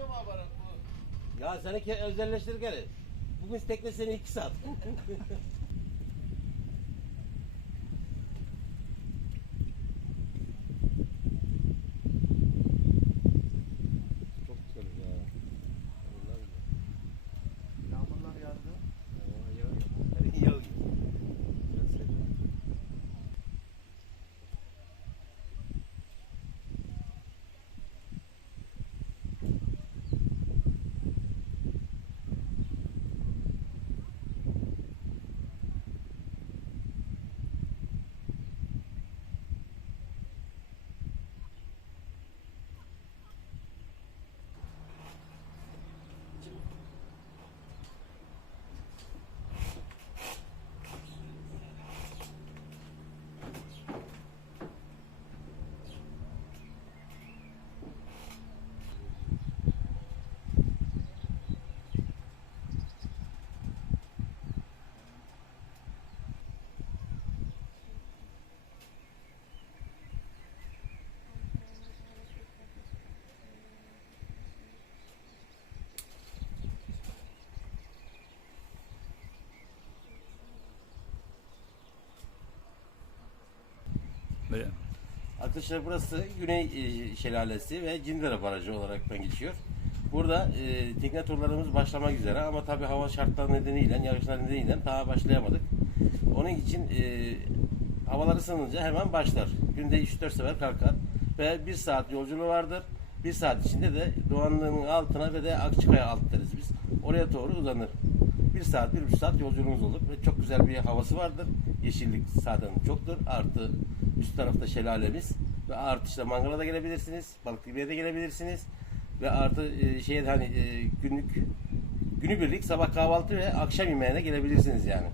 Gidiyor mu aparat bu? Ya seni ke- özelleştirirken bugün tekne seni iki saat. Böyle. Arkadaşlar burası Güney e, Şelalesi ve Cindere Barajı olarak geçiyor. Burada e, tekne turlarımız başlamak üzere ama tabi hava şartları nedeniyle, yağışlar nedeniyle daha başlayamadık. Onun için e, havalar ısınınca hemen başlar. Günde 3-4 sefer kalkar ve bir saat yolculuğu vardır. Bir saat içinde de Doğanlı'nın altına ve de Akçıkaya alt deriz biz. Oraya doğru uzanır. Bir saat, bir buçuk saat yolculuğumuz olur ve çok güzel bir havası vardır. Yeşillik zaten çoktur. Artı üst tarafta şelalemiz ve artı işte mangala da gelebilirsiniz. Balık yemeye de gelebilirsiniz. Ve artı e, şeye hani e, günlük günübirlik sabah kahvaltı ve akşam yemeğine gelebilirsiniz yani.